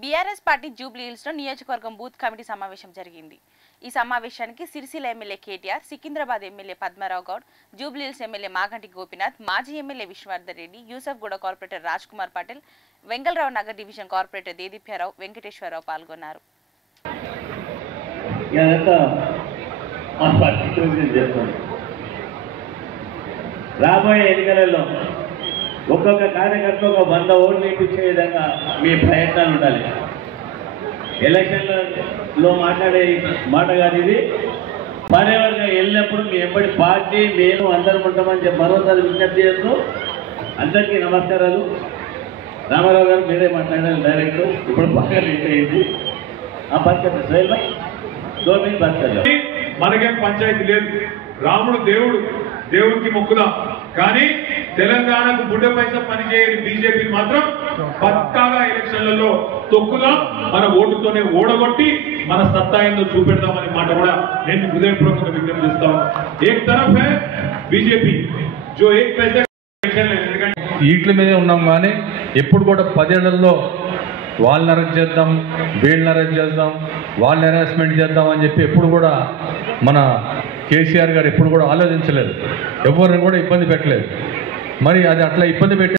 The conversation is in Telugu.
బీఆర్ఎస్ పార్టీ జూబ్లీ హిల్స్ లో నియోజకవర్గం బూత్ కమిటీ సమావేశం జరిగింది. ఈ సమావేశానికి Sircilla MLA KTR, Secunderabad MLA Padmarao Goud, Jubilee Hills MLA Maganti Gopinath, మాజీ MLA Vishnuvardhan Reddy, Yousufguda corporator Raj Kumar Patel, Vengalrao Nagar division corporator Dedeepyarao, Venkateswararao పాల్గొన్నారు. రాబోయే ఎన్నికలలో ఒక్కొక్క కార్యకర్త ఒక 100 ఓట్లు ఇప్పించే విధంగా మీ ప్రయత్నాలు ఉండాలి. ఎలక్షన్లలో మాట్లాడే మాట కాదు ఇది. పర్యావరణంగా వెళ్ళినప్పుడు మీ ఎప్పటి పార్టీ నేను అందరం ఉంటామని చెప్పి మరోసారి విజ్ఞప్తి చేస్తూ అందరికీ నమస్కారాలు. రామారావు గారు మీరే మాట్లాడారు డైరెక్ట్. ఇప్పుడు బాగా లేట్ అయింది. బతకదు సోహెల్ భాయ్ 2 మినిట్ బతకదు. మనకేం పంచాయతీ లేదు. రాముడు దేవుడు, దేవుడికి మొక్కుదాం. కానీ తెలంగాణకు బుడ్డ పైసా పనిచేయని బీజేపీ మాత్రం పక్కాగా ఎలక్షన్లలో తొక్కుదాం, మన ఓటుతోనే ఓడగొట్టి మన సత్తా ఏందో చూపెడదామనే మాట కూడా నేను హృదయపూర్వకంగా విజ్ఞప్తి చేస్తాను. ఏక్ తరఫ్ హై బీజేపీ జో ఏక్ పైసా వీటి మీదే ఉన్నాం. కానీ ఎప్పుడు కూడా 10 ఏళ్లలో వాళ్ళని అరెస్ట్ చేద్దాం, వీళ్ళని అరెస్ట్ చేద్దాం, వాళ్ళని హెరాస్మెంట్ చేద్దాం అని చెప్పి ఎప్పుడు కూడా మన కేసీఆర్ గారు ఎప్పుడు కూడా ఆలోచించలేదు. ఎవరిని కూడా ఇబ్బంది పెట్టలేదు. మరి అది అట్లా ఇబ్బంది పెట్టి